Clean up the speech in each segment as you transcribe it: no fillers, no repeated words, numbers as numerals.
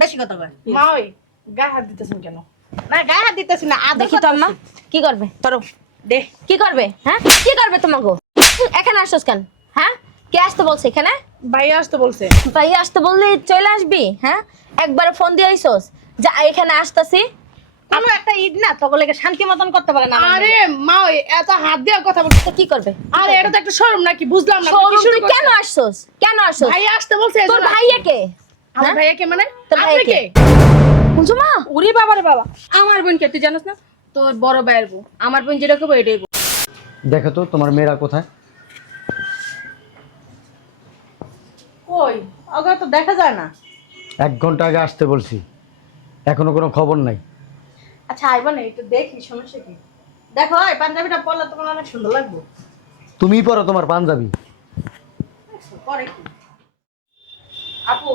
বেশি কথা কয়। মা ওই গায়ে হাত দিতেছেন কেন? না গায়ে হাত দিতেছি না, দেখি তো আম্মা কি করবে ধরো দে। কি করবে হ্যাঁ কি করবে তোমাকে এখানে আসছস কেন হ্যাঁ কে আসতে বলছে এখানে ভাইয়া আসতে বলছে। ভাই আসতে বললি চলে আসবি হ্যাঁ একবার ফোন দিয়ে আইছস যা এখানে আসতাছি কোনো একটা ঈদ না তকলেকে শান্তি মতন করতে পারে না। আরে মা ওই এত হাত দেওয়ার কথা বলছে। তো কি করবে আরে এটা তো একটা শরম নাকি? বুঝলাম না। আপনি কি শোরুম শুরু তুই কেন করছেন? আসছস কেন আসছস ভাইয়া আসতে বলছে। তোর এজন্য- ভাইয়া কে আমার ভাইয়া কে মানে? তোর আপনি ভাইয়া কে? কে? বুঝছো মা ওরে বাবা রে বাবা, আমার বোন কে তুই জানিস না? তোর বড় ভাইয়ের বউ। আমার বোন যেটা করবো এটাই বউ। দেখো তো তোমার মেয়েরা কোথায়? কই ওকে তো দেখা যায় না। 1 ঘন্টা আগে আসতে বলছি, এখনো কোনো খবর নাই। আচ্ছা আইবা না, একটু দেখি সমস্যা কি। দেখো এই পাঞ্জাবিটা পরলে তোমার অনেক সুন্দর লাগবে। তুমিই পরো তোমার পাঞ্জাবি। পরে কি আপু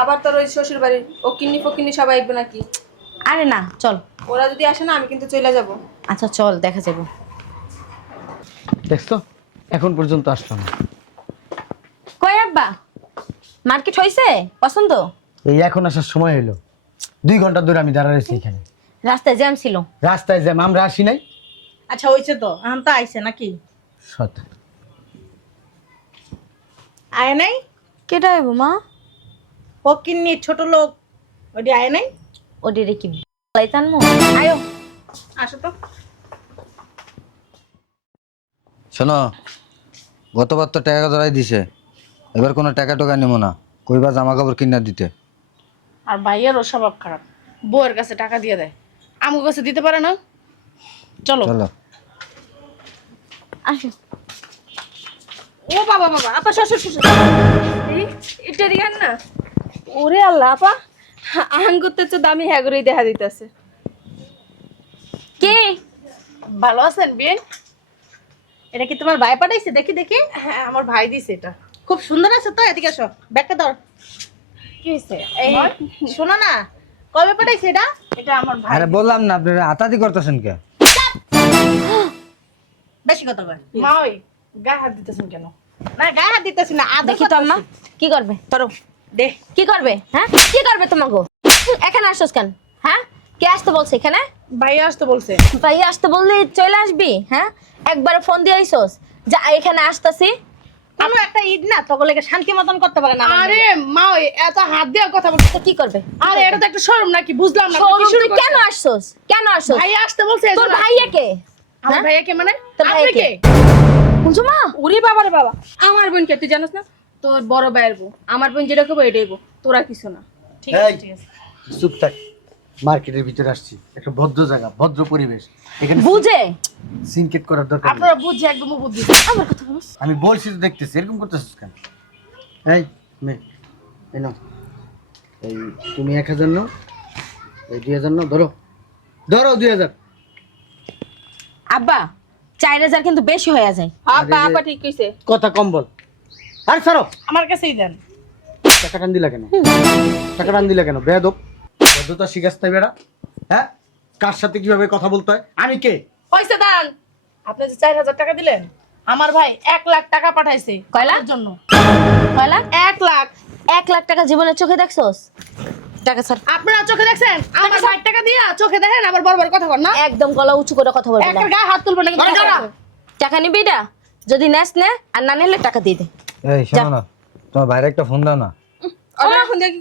আবার তোর ওই শ্বশুর বাড়ি ও কিন্নি ফকিন্নি সবাই আসবে নাকি? আরে না চল ওরা যদি আসে না আমি কিন্তু চলে যাব। আচ্ছা চল দেখা যাবো দেখছো এখন পর্যন্ত আসলাম না। কই আব্বা মার্কেট হইছে পছন্দ এই এখন আসার সময় হলো। 2 ঘন্টা ধরে আমি দাঁড়া রয়েছি এখানে। রাস্তায় জ্যাম ছিল রাস্তায় জ্যাম, আমরা আসি নাই। আচ্ছা হইছে তো, এখন তো আইছে নাকি? সৎ আয় নাই? কেটা আইবো মা ও কিন্নি ছোট লোক ওটি আয় নাই? ওডিরে কি লাইতানমু আয়ো আসো তো। শোনো, গতবার তো টাকা ধরাই দিছে, এবার কোনো টাকা টোকা নেব না, কইবা জামা কাপড় কিনা দিতে। আর ভাইয়ারও স্বভাব খারাপ, বউয়ের কাছে টাকা দিয়ে দেয়, আমার কাছে দিতে পারে না। চলো চলো। আসো ও বাবা বাবা, আপা শ্বশুর শ্বশুর এটা রিয়ান না? ওরে আল্লাহ আপা, আহান করতেছে দামি হ্যাগরেই দেখা দিতেছে। কে ভালো আছেন বিন? এটা কি তোমার ভাই পাঠাইছে? দেখি দেখি। হ্যাঁ আমার ভাই দিছে এটা। খুব সুন্দর আছে তো, এদিকে আসো, ব্যাগটা ধর। কি হয়েছে? এই শোনো না, কবে পাঠাইছে এটা? এটা আমার ভাই। আরে বললাম না, আপনারা আতাদি করতেছেন কে? বেশি কথা কয়। মা ওই গায়ে হাত দিতেছেন কেন? না গায়ে হাত দিতেছি না, আদর দেখি তো আম্মা কি করবে ধরো দে। কি করবে হ্যাঁ কি করবে তোমাকে এখানে আসছস কেন হ্যাঁ কে আসতে বলছে এখানে ভাইয়া আসতে বলছে। ভাই আসতে বললি চলে আসবি হ্যাঁ একবার ফোন দিয়ে আইছস যা এখানে আসতাছি কোনো একটা ঈদ না তকলেকে শান্তি মতন করতে পারে না। আরে মা ওই এত হাত দেওয়ার কথা বলছে। তো কি করবে আরে এটা তো একটা শরম নাকি? বুঝলাম না। আপনি শোরুম কি শুরু তুই কেন করছেন? আসছস কেন আসছস ভাইয়া আসতে বলছে। তোর এজন্য- ভাইয়া কে আমার হ্যাঁ? ভাইয়া কে মানে? তোর আপনি ভাইয়া কে? কে? বুঝছো মা ওরে বাবা রে বাবা, আমার বোন কে তুই জানিস না? তোর বড় ভাইয়ের বউ। আমার বোন যেটা করবো এটাই বউ, তোরা কিছু না। ঠিক আছে এই, ঠিক আছে। চুপ থাক। মার্কেটের ভিতরে আসছি, একটা ভদ্র জায়গা, ভদ্র পরিবেশ, এখানে বুঝে সিনকেট করার দরকার নেই। আপনারা বুঝছে একদম বুদ্ধি। আমার কথা বলছ আমি বলছি তো, দেখতেছি এরকম করতেছিস কেন? এই মেয়ে, এই নাও, এই তুমি 1000 নাও, এই 2000 নাও, ধরো ধরো 2000। আব্বা 4000 কিন্তু বেশি হয়ে যায় আপা আপা ঠিক কইছে। কথা কম বল। আর ছাড়ো। আমার কাছেই দেন। টাকা টান দিলা কেন? টাকা টান দিলা কেন? বেয়াদব, ভদ্রতা শিখাস তাই বেড়া। হ্যাঁ, কার সাথে কিভাবে কথা বলতে হয়? আমি কে? পয়সা দান। আপনি যে 4000 টাকা দিলেন, আমার ভাই 1 লাখ টাকা পাঠাইছে কয় লাখ? আমার জন্য। কয় লাখ 1 লাখ। 1 লাখ টাকা জীবনের চোখে দেখছস টাকা স্যার আপনারা চোখে দেখছেন? আমার ভাই টাকা দিয়া চোখে দেখেন, আবার বড় বড় কথা বল না। একদম গলা উঁচু করে কথা বলবি না একটা গায়ে হাত তুলবেন না কিন্তু কথা বলবেন। টাকা নিবি এটা যদি নেস নে আর না নিলে টাকা দিয়ে দে এই শোনো না, তোমার বাইরে একটা ফোন দাও না। আমার এখন দেখি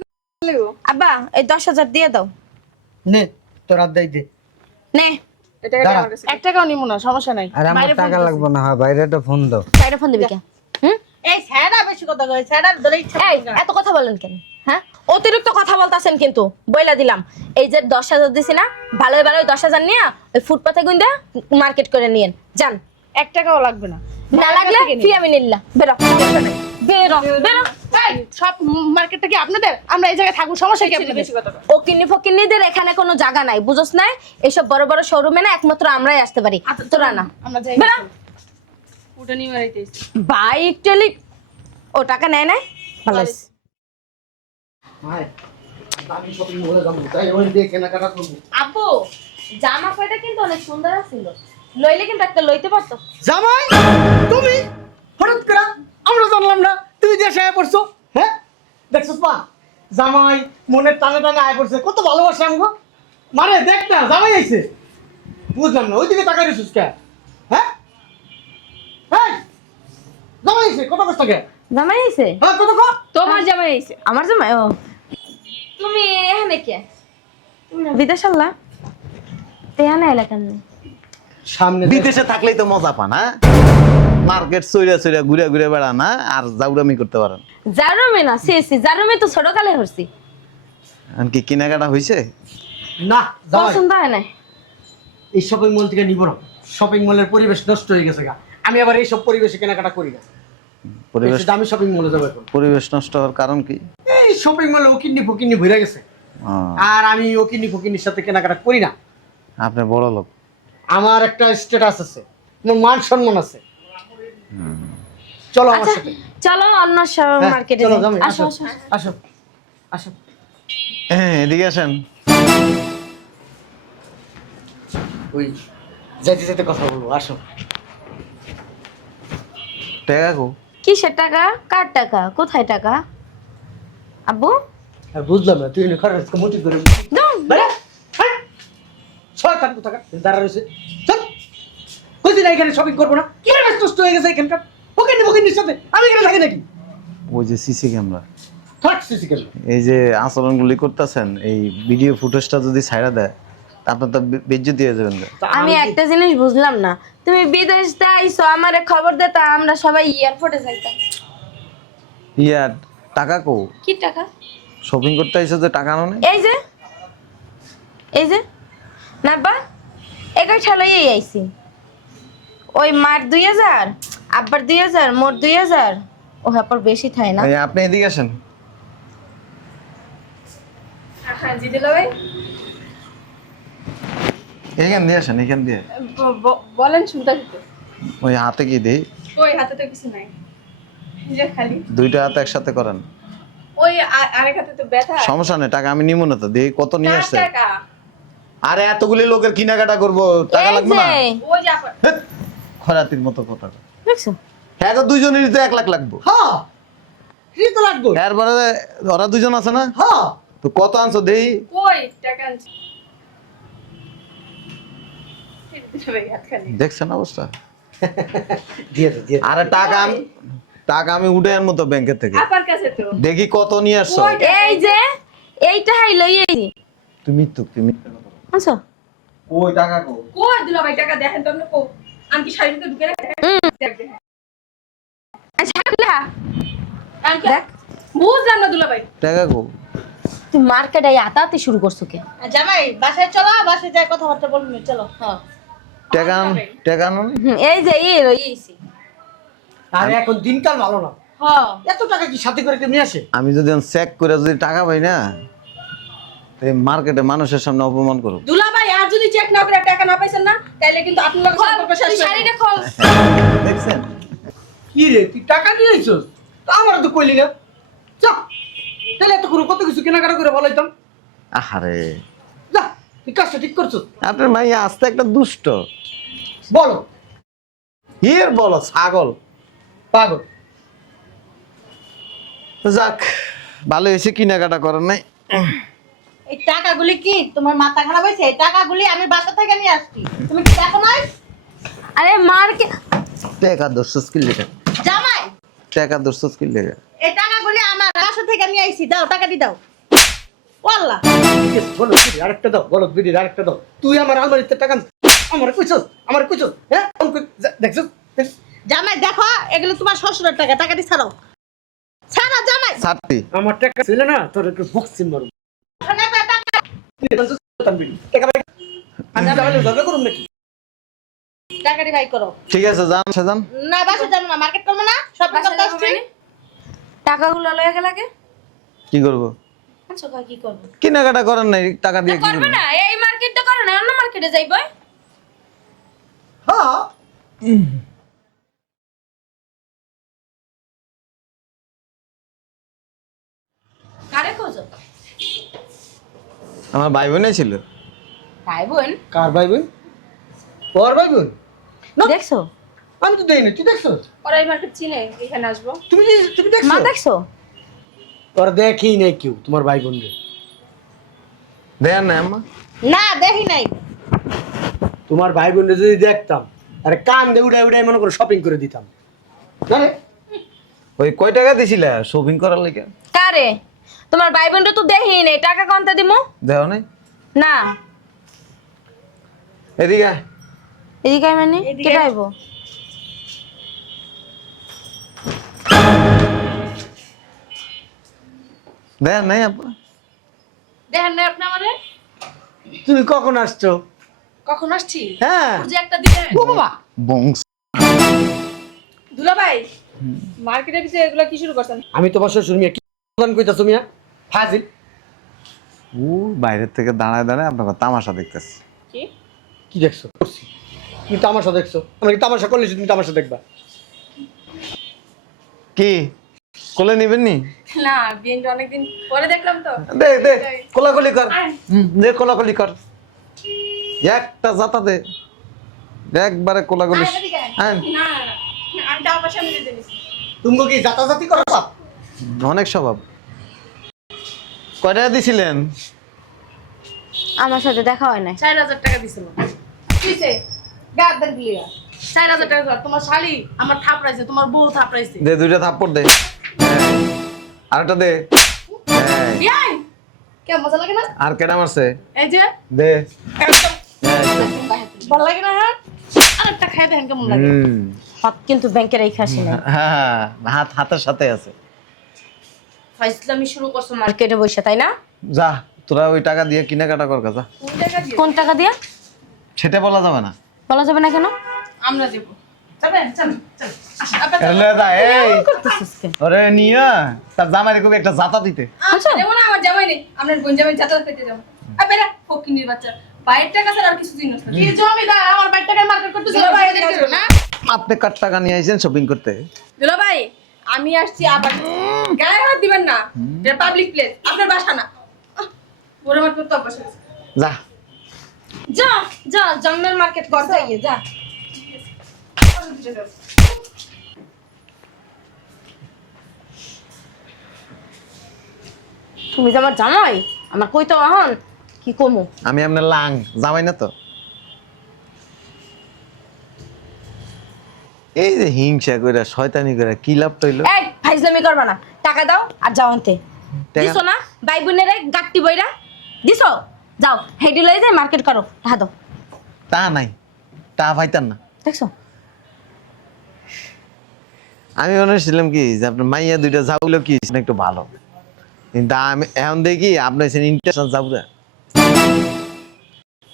লাগবো। আব্বা এই 10,000 দিয়ে দাও নে তোর হাত দেই দে। নে এটা এটা আমার কাছে 1 টাকাও নিমু না, সমস্যা নাই। আর আমার বাইরে ফোন টাকা করছি। লাগবে না, হয় বাইরে একটা ফোন দাও। বাইরে ফোন দিবি কে হুম এই স্যারা বেশি কথা কয়, স্যারা ধরে ইচ্ছা এই এত কথা বলেন কেন হ্যাঁ অতিরিক্ত কথা বলতাছেন কিন্তু বইলা দিলাম এই যে 10,000 দিছি না ভালোই ভালোই 10,000 নিয়ে ওই ফুটপাতে গুইন্দা মার্কেট করে নিয়েন যান 1 টাকাও লাগবে না। না লাগলে ফি আমি নিল্লা বেরো বেরো বেরো এই, সব মার্কেটটা কি আপনাদের? আমরা এই জায়গায় থাকবো, সমস্যা কি আপনাদের? বেশি কথা কয়। ও কিন্নি ফকিন্নিদের এখানে কোনো জায়গা নাই বুঝছ না এইসব বড় বড় শোরুমে না একমাত্র আমরাই আসতে পারি তোরা না আমরা যাই। বেরো ওটা নিয়ে বেরাইতেছি। বাইক টেলি ও টাকা নেয় নাই ভালো হইছে। হাই, আমি শপিং মলে যাব, তাই ওই দিয়ে কেনাকাটা করব। আপু জামা কয়টা কিন্তু অনেক সুন্দর ছিল লইলে কিন্তু একটা লইতে পারতো জামাই তুমি হঠাৎ করে আমরা জানলাম না তুমি দেশে আয়া পড়ছো। হ্যাঁ দেখছস মা, জামাই মনের টানে টানে আয় করছে, কত ভালোবাসে আমগো। মারে দেখ না জামাই আইছে। বুঝলাম না ওইদিকে তাকাই রেছিস কে? হ্যাঁ হ্যাঁ জামাই আইছে, কত কষ্ট কে? জামাই আইছে? হ্যাঁ কত কো? তোমার জামাই আইছে। আমার জামাই? ও তুমি এখানে কে? তুমি না বিদেশ আল্লাহ এখানে এলাকার নেই? সামনে বিদেশে থাকলেই তো মজা পান, হ্যাঁ? মার্কেট চইরা চইরা ঘুরে ঘুরে বেড়ান, হ্যাঁ? আর জাউরামি করতে পারেন। জারুমে না, সি জারুমে তো ছোটকালে হরছি। আর কি কেনাকাটা হইছে? না জামাই পছন্দ হয় না। এই শপিং মল থেকে নিব না, শপিং মলের পরিবেশ নষ্ট হয়ে গেছে গা। আমি আবার এইসব পরিবেশে কেনাকাটা করি না। পরিবেশ একটু দামি শপিং মলে যাবো এখন। পরিবেশ নষ্ট হওয়ার কারণ কি? এই শপিং মলে ওকিন্নি ফকিন্নি ভরে গেছে, আর আমি ওকিন্নি ফকিন্নির সাথে কেনাকাটা করি না। আপনি বড় লোক। আমার একটা স্ট্যাটাস আছে, আমার মান সম্মান আছে। চলো আমার সাথে। চলো অন্য হ্যাঁ, মার্কেটে চলো যাই। জামাই, আসো আসো আসো। আসো আসো। হ্যাঁ, এদিকে আসেন। ওই যেতে যেতে কথা বলবো, আসো। টাকা গো। কিসের টাকা? কার টাকা? কোথায় টাকা? আব্বু আর বুঝলাম না, তুই এনে খরচ মুটি করে দাও। বেড়া। হ্যাঁ শয়তান কোথাকার দাঁড়া রয়েছে। চল কইছি না এখানে শপিং করবো না, কি ব্যস্ত নষ্ট হয়ে গেছে এখানকার ফকিন্নি ফকিন্নির সাথে। আমি এখানে থাকি নাকি? ওই যে সিসি ক্যামেরা, থাক সিসি ক্যামেরা। এই যে আচরণগুলি করতেছেন, এই ভিডিও ফুটেজটা যদি ছাইড়া দেয় আপনার তো বেজ্জতি হয়ে যাবেন। আমি একটা জিনিস বুঝলাম না, তুমি বিদেশ যাইছো আমারে খবর দিতা, আমরা সবাই এয়ারপোর্টে যাইতাম। ইয়া টাকা কো? কি টাকা? শপিং করতে আইছো যে টাকা আনো না? এই যে না বা এগাই ঠালই আইছি। ওই মার 2000, আব্বার 2000, মোর 2000। ও হ্যাঁ বেশি থাই না। এই আপনি এদিকে আসেন। হ্যাঁ জি দিলা ভাই, এখান দিয়ে আসেন, এখান দিয়ে। বলেন শুনতে দিতে। ওই হাতে কি দেই? ওই হাতে তো কিছু নাই, এই যে খালি। দুইটা হাত একসাথে করেন। ওই আরেক হাতে তো ব্যথা। সমস্যা নেই, টাকা আমি নিব না তো। দেখি কত নিয়ে আসছে। টাকা আরে এতগুলি লোকের কেনাকাটা করবো, টাকা এই লাগবে যে না? ওই যে আপা হেৎ, খরাতির মতো কথা। দেখছো? হ্যাঁ গো, দুইজনেরই তো 1 লাখ লাগবে। হ্যাঁ কি তো লাগবে? এরপরে ওরা দুজন আছে না, হ্যাঁ তো কত আনছো দেই? কই টাকা আনছি। দিলা ভাই হাত খালি। দেখছেন অবস্থা? দিয়ে দে দিয়ে দে। আরে টাকা আমি উঠে আনবো তো ব্যাংকের থেকে। আপার কাছে তো দেখি কত নিয়ে আসছো। কই টাকা? এই যে এইটা হাই লই আইছি। তুমি আচ্ছা ওই টাকা কো? কই দিলা ভাই টাকা দেখেন তো আপনি কো। আমি কি শাড়ির ভিতরে ঢুকে রাখতে? দেখেন। আচ্ছা লা আমি দেখ বুঝলাম না দুলা ভাই। টাকা কো? তুই মার্কেটে আতাতে শুরু করছো কে? জামাই বাসায় চলো, বাসায় যাই কথাবার্তা বলবি। চলো। হ্যাঁ টাকা আনো নি? এই যে লই আইছি। আরে এখন দিনকাল ভালো না, হ্যাঁ এত টাকা কি সাথে করে নিয়ে আসে? আমি যদি চেক করে যদি টাকা পাই না, এই মার্কেটে মানুষের সামনে অপমান করব। দুলা ভাই আর যদি চেক না করে টাকা না পাইছেন না তাহলে কিন্তু আপনার লগে সম্পর্ক শেষ হয়ে যাবে। শাড়িটা খোল। দেখছেন? কি রে তুই টাকা নিয়ে আইছস? তা আমার তো কইলি না। যা তাহলে এত করে কত কিছু কেনাকাটা করে বলাইতাম। আহারে, যা তুই কাজটা ঠিক করছস। আপনার মাইয়া আস্তে একটা দুষ্ট। বলো এর বলো ছাগল। পাগল। যাক, ভালো হয়েছে কেনাকাটা করেন নাই। এই টাকাগুলি কি তোমার মাথা খারাপ হয়েছে? এই টাকাগুলি আমি বাসা থেকে নিয়ে আসছি, তুমি কি দেখো নাই? আরে মার্কেট টাকা 200 স্কিল লেখা। জামাই টাকা 200 স্কিল লেখা। এই টাকাগুলি আমার বাসা থেকে নিয়ে আইছি, দাও টাকাটি দাও। ওয়াল্লাহ ঠিক আছে, বলো বিড়ি আরেকটা দাও, বলো বিড়ি আরেকটা দাও। তুই আমার আলমারিতে টাকা আমার কইছস, হ্যাঁ দেখছস? জামাই দেখো এগুলো তোমার শ্বশুরের টাকা, টাকাটি ছাড়াও। ছাড়া জামাই। ছাড়তি। আমার টাকা ছিল না, তোর একটু বক্সিং মারব। ওখানে একটা টাকা। আমি যাবে ঝগড়া করুম নাকি? টাকাটি ভাই করো। ঠিক আছে, যান সেজান। না বাসা যাবো না, মার্কেট করবো না, শপিং করতে আসছি। টাকাগুলো লয়ে গেলাকে কি করব? আচ্ছা কি করব? কেনাকাটা করেন নাই, টাকা দিয়ে কি করবে করব? না, এই মার্কেটটা করো না, অন্য মার্কেটে যাইবো। হ্যাঁ কারে খোঁজো? আমার ভাই বোনই ছিল। ভাই বোন? কার ভাই বোন? ওর ভাই বোন? দেখছো? আমি তো দেইনি, তুই দেখছস? ওরা এই মার্কেট চিনে, এখানে আসবো। তুমি দেখছো? মা দেখছো? তোর দেখি নাই কেউ তোমার ভাই বোন রে। দেন না আম্মা। না দেখি নাই। তোমার ভাই বোন রে যদি দেখতাম আরে কান দিয়ে উড়াই উড়াই মনে করে শপিং করে দিতাম জানে। ওই কয় টাকা দিছিলা শপিং করার লাগি? কারে? তোমার ভাই বোনটা তো দেখিনি নেই, টাকা কোনটা দিমু? দেও নাই? না। এদিকে আয়। এদিকে আয় মানে এদিকে। কে আইবো? দেন নাই আব্বা? দেখেন না আপনি আমারে তুমি কখন আসছো? কখন আসছি? হ্যাঁ ওর যে একটা দিলেন। ও বাবা বংশ। দুলা ভাই মার্কেটে কিছু এগুলো কি শুরু করছেন? আমি তোমার শ্বশুর মিয়া কি প্রদান কইতাছো মিয়া ফাজিল। ও বাইরের থেকে দাঁড়ায় দাঁড়ায় আপনাকে তামাশা দেখতেছি। কি কি দেখছো? করছি তুমি তামাশা দেখছো, আমরা কি তামাশা করলে তুমি তামাশা দেখবা? কি কোলে নিবেন নি? না বিয়েটা অনেকদিন পরে দেখলাম তো। দে দে কোলাকুলি কর। দে কোলাকুলি কর। একটা জাতা দে। একবারে কোলাকুলি। হ্যাঁ না না আমি টাকা পয়সা মিলে দিয়েছি। তুমি কি জাতাজাতি করো বাপ? অনেক স্বভাব। কয় টাকা দিছিলেন? আমার সাথে দেখা হয় নাই। 4000 টাকা দিছিল। কিসে? গাদ্দার গিয়া 4000 টাকা দাও। তোমার শালি আমার থাপড়াইছে, তোমার বউ থাপড়াইছে। দে দুইটা থাপ্পড় দে। আরেকটা দে। হ্যাঁ। বিয়াই কে মজা লাগে না? আর কেডা মারছে? এই যে দে। একদম ভালো লাগে না? হ্যাঁ আরেকটা খাই দেখেন কেমন লাগে। হাত কিন্তু ব্যাংকে রেখে আসি নাই। হ্যাঁ হাত হাতের সাথে আছে। ফাইজলামি শুরু করছো মার্কেটে বসে, তাই না? যা তোরা ওই টাকা দিয়ে কেনাকাটা কর যা। কোন টাকা দিয়ে? কোন টাকা দিয়া? সেটা বলা যাবে না। বলা যাবে না কেন? আমরা দেব। চলেন চল চল আসেন আপনি। এলে দা এই করতেছিস কেন? ওরে নিয়া তার জামাইরে কবি একটা জাতা দিতে। আচ্ছা যেমন আমার জামাই নেই, আপনার বোন জামাই যাতা খেতে যাবো। আর বেরা ফকিনির বাচ্চা। বাইরের টাকা ছাড়া আর কিছু জিনিস না। কি জমিদার আমার বাইরের টাকায় মার্কেট করতেছ না? আপনি কার টাকা নিয়ে আইছেন শপিং করতে? দুলা ভাই আমি আসছি আবার গায়ে হাত দিবেন না। এটা পাবলিক প্লেস, আপনার বাসা না। ওরে মাত্র তো অভ্যাস আছে। যা যা যা জন্মের মার্কেট কর যাইয়ে যা। তুমি যে আমার জামাই, আমার কই তো এখন কি কমু? আমি আপনার লাং জামাই না তো। এই যে হিংসা কইরা শয়তানি কইরা কি লাভ হইলো? এই ফাইজলামি করবা না, টাকা দাও আর যাও আনতে। টাকা- দিছো না ভাই বোনের গাট্টি বইরা দিছো? যাও হেডি লয়ে যাই মার্কেট করো, টাকা দাও। তা নাই, তা পাইতাম না। দেখছো? আমি মনে ছিলাম কি যে আপনার মাইয়া দুইটা যাবলো কি একটু ভালো, কিন্তু আমি এখন দেখি আপনার ইন্টারেস্ট যাবো।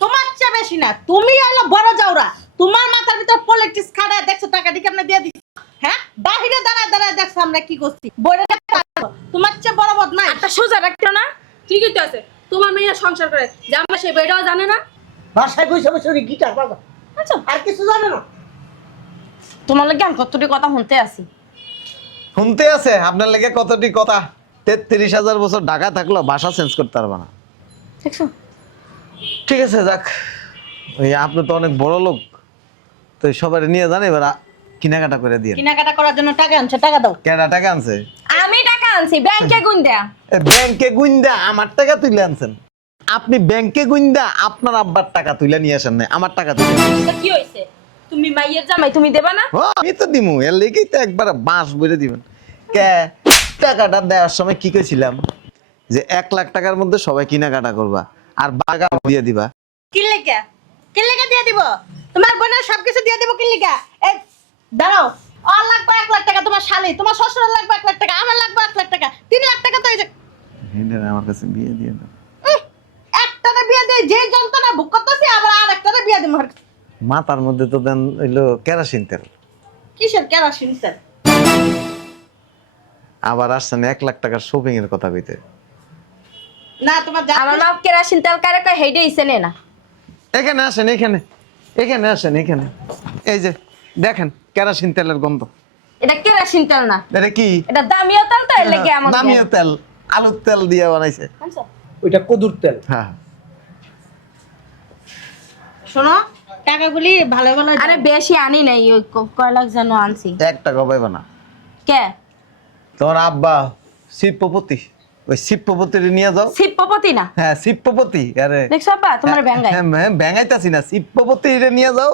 তোমার চেয়ে বেশি না, তুমি হলো বড় যাওরা। তোমার মাথার ভিতর পলিটিক্স খাড়ায় দেখছো টাকা দিকে আমরা দিয়ে দিচ্ছি। হ্যাঁ বাহিরে দাঁড়ায় দাঁড়ায় দেখছো আমরা কি করছি। বইরে তোমার চেয়ে বড় বদ নাই। একটা সোজা রাখতো না? ঠিকই তো আছে, তোমার মেয়ে সংসার করে জামা সেই বেটাও জানে না। বাসায় বসে বসে ওই গিটার বাজা, আচ্ছা আর কিছু জানে না। তোমার লাগে আমি কতটি কথা শুনতে আছি। শুনতে আছে আপনার লেগে কতটি কথা। 33,000 বছর ঢাকা থাকলো ভাষা চেঞ্জ করতে পারবা না। দেখছো? ঠিক আছে যাক, ওই আপনি তো অনেক বড় লোক, তো সবাই নিয়ে যান এবার কেনাকাটা করে দিয়ে। কেনাকাটা করার জন্য টাকা আনছে, টাকা দাও। কেনা টাকা আনছে? আমি টাকা আনছি ব্যাংকে গুন দেয়া। ব্যাংকে গুইন্দা আমার টাকা তুলে আনছেন? আপনি ব্যাংকে গুইন্দা আপনার আব্বার টাকা তুলে নিয়ে আসেন না, আমার টাকা তুলে নিয়ে আসেন। তা কি হইছে? তুমি মাইয়ের জামাই, তুমি দেবা না? ও, আমি তো দিমু, এর লেগেই তো একবার বাঁশ বলে দিবেন। কে টাকাটা দেওয়ার সময় কি কইছিলাম যে 1 লাখ টাকার মধ্যে সবাই কেনাকাটা করবা আর বাগা দিয়ে দিবা। কি লেখা দিয়ে দিব? তোমার বোনের সবকিছু দিয়ে দিব কি লেখা? এই দাঁড়াও, আর লাগবে 1 লাখ টাকা তোমার শালি, তোমার শ্বশুরের লাগবে 1 লাখ টাকা, আমার লাগবে 1 লাখ টাকা, 3 লাখ টাকা তো এই যে হেন্ডার আমার কাছে বিয়ে দিয়ে দাও। একটারে বিয়ে দিয়ে যে যন্ত্রণা ভোগ করতেছি, আবার আরেকটারে বিয়ে দিব। মাথার মধ্যে তো দেন হইলো কেরোসিন তেল, কিসের কেরোসিন তেল? আবার আসছেন 1 লাখ টাকার শপিং এর কথা কইতে। না তোমার যা আমার মা কেরাসিন তেল কারে কয় হেডে ইসেনে না। এখানে আসেন, এখানে আসেন, এখানে এই যে দেখেন কেরোসিন তেলের গন্ধ। এটা কেরাসিন তেল না, এটা কি? এটা দামিও তেল, তো এর লেগে এমন দামিও তেল, আলুর তেল দিয়ে বানাইছে। আনছো? ওইটা কদুর তেল। হ্যাঁ শোনো, টাকাগুলি ভালো ভালো আরে বেশি আনি নাই, ওই কয় লাখ যেন আনছি। 1 টাকা পাইবা না। কে? তোমার আব্বা শিবপতি, ওই শিবপতি নিয়ে যাও। শিবপতি না, হ্যাঁ শিবপতি, আরে দেখছো আব্বা তোমার ব্যাঙ্গাই। হ্যাঁ ব্যাঙ্গাইতাছি না, শিবপতি নিয়ে যাও,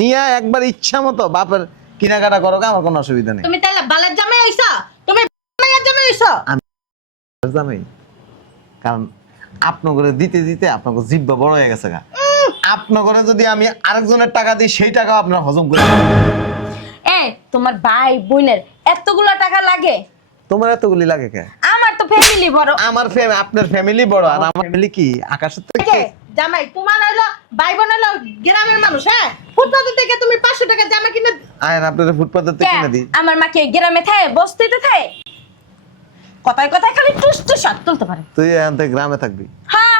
নিয়ে একবার ইচ্ছা মতো বাপের কেনাকাটা করো, আমার কোনো অসুবিধা নেই। তুমি তাহলে বালার জামাই হইছো, তুমি মাইয়ার জামাই হইছো। জামাই, কারণ আপনাকে দিতে দিতে আপনাকে জিব্বা বড় হয়ে গেছে গা। আপনাকে যদি আমি আরেকজনের টাকা দিই সেই টাকা আপনার হজম করে এ তোমার ভাই বোনের এতগুলো টাকা লাগে? তোমার এতগুলি লাগে কে? আমার তো ফ্যামিলি বড়। আমার আপনার ফ্যামিলি বড় আর আমার ফ্যামিলি কি আকাশের এই থেকে? যে, জামাই তোমার হইলো ভাই বোন হইলো গ্রামের মানুষ, হ্যাঁ ফুটপাতে থেকে তুমি 500 টাকা জামা কিনে আয়ের আপনার ফুটপাতের থেকে কিনে দিই। আমার মা কি গ্রামে থাকে, বস্তিতে থাকে? কথায় কথায় খালি টুসটু শট তুলতে পারে। তুই এখন থেকে গ্রামে থাকবি। হ্যাঁ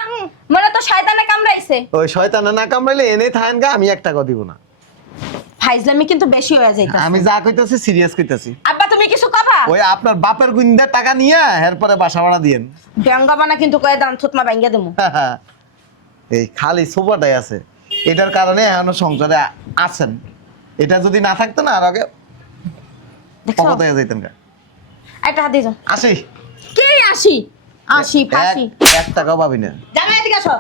মনে তো শয়তানে কামড়াইছে। ওই শয়তানে না কামড়াইলে এনে থাকেন গা, আমি 1 টাকা দিব না। ফাইজলামি কিন্তু বেশি হয়ে যাইতাছে। আমি যা কইতাছি সিরিয়াস কইতাছি। আব্বা তুমি কিছু কবা? ওই আপনার বাপের গুইন্দা টাকা নিয়ে এরপরে বাসা ভাড়া দিয়েন। ব্যঙ্গাবানা কিন্তু কয়ে দাম থুতমা ভাঙ্গা দেবো। এই খালি সোফাটাই আছে, এটার কারণে এখনো সংসারে আছেন। এটা যদি না থাকতো না আর আগে দেখছো পকত হয়ে যাইতেন গা। একটা হাত দিয়ে যাও। আসি কে আসি? আসি ফাঁসি। 1 টাকাও পাবি না। জামাই এদিকে আসো।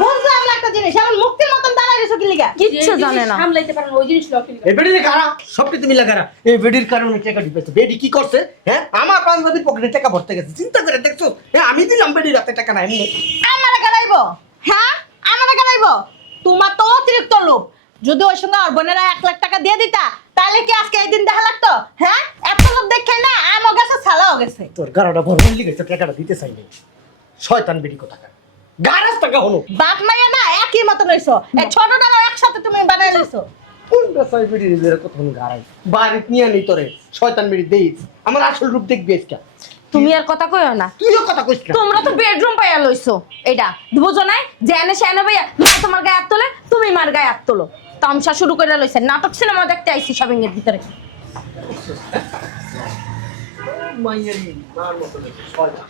বুঝলাম না একটা জিনিস, এমন মুক্তির মতন দাঁড়ায় রইছো কি লিগা? কিচ্ছু জানে না। সামলাইতে পারেন ওই জিনিস লক্ষ্য এই বেডির কারা সবটি তুমি লাগারা, এই বেডির কারণে টাকা ঢুকেছে। বেডি কি করছে? হ্যাঁ আমার পাঞ্জাবির পকেটে টাকা ভরতে গেছে, চিন্তা করে দেখছো? হ্যাঁ আমি দিলাম বেডির রাতে টাকা না এমনি। আমারে গালাইবো, হ্যাঁ আমারে গালাইবো। তোমার তো অতিরিক্ত লোভ। যদি ওই সঙ্গে ওর বোনেরা 1 লাখ টাকা দিয়ে দিতা তাহলে কি আজকে এই দিন দেখা লাগতো? হ্যাঁ এত লোভ দেখে না আমও গেছে ছালাও গেছে। তোর গাড়াটা ভরবেন লিখে টাকাটা দিতে চাইনি, শয়তান বেডি কোথাকার। গারাস টাকা হলো বাপ মাইয়া না একই মতন হইছো, এই ছোট ডালা একসাথে তুমি বানাই লইছো। কোন বেসাই বেডি রে কত গাড়াই বাড়ি নিয়ে নেই তোরে, শয়তান বেডি দেইস আমার আসল রূপ দেখবি আজকে। তুমি আর কথা কইও না। তুইও কথা কইস না। তোমরা তো বেডরুম পাইয়া লইছো, এটা বুঝো নাই? জেনে সেনে ভাইয়া মা তোমার গায়ে হাত তোলে, তুমি মার গায়ে হাত তোলো, তামসা শুরু করে লইছে। নাটক সিনেমা দেখতে আইছি শপিং এর ভিতরে। মাইয়ারি মার মতো শয়তান।